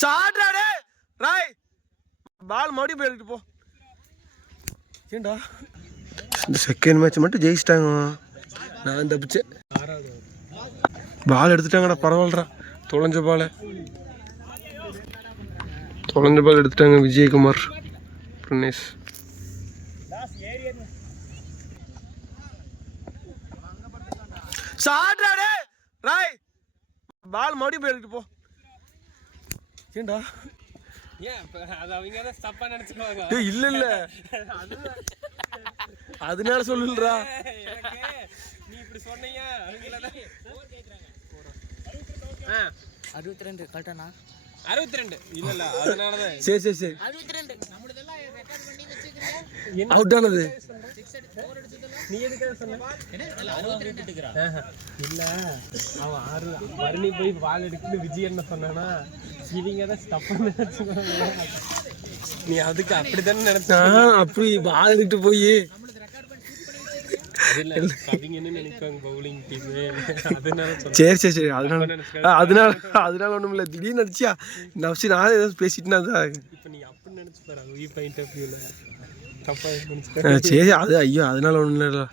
சாட்றாடே ராய் பால் மறுபடியும் போய் எடுத்துட்டு போ. ஏண்டா இந்த செகண்ட் மேட்ச் மட்டும் ஜெயிச்சிட்டாங்க. நான் தப்பிச்சேன். பால் எடுத்துட்டாங்கடா, பரவாயில்லடா. தொலைஞ்ச பால் எடுத்துட்டாங்க விஜயகுமார் பிரணேஷ். சாட்றாடே ராய் பால் மறுபடியும் போய் எடுத்துட்டு போ. ஏண்டா இல்ல இல்ல அதனால சொல்லுடா. நீ இப்படி சொன்னீங்க 62 கரெக்டானா? 62 இல்ல இல்ல அதனாலதான். சரி சரி சரி 62 நம்மளதெல்லாம் ரெக்கார்ட் பண்ணி வச்சிருக்கீங்க. அவுட் ஆனது நீ எதுக்கு சொன்ன? 62 விட்டுக்கறா. இல்ல அவன் 6 மறுபடி போய் பால் எடுத்து விஜய் என்ன சொன்னானா இவங்க தான் ஸ்டப் பண்ணி வச்சுக்கோங்க. நீ அதுக்கு அப்படிதானே நினைச்சா? அப்படி பால் எடுத்துட்டு போய் சரி சரி சரி அதனால ஒண்ணும் இல்ல. திடீர்னு நினைச்சியா நப்சி நான் ஏதாவது பேசிட்டுனா சரி அது ஐயோ அதனால ஒண்ணும் இல்லை.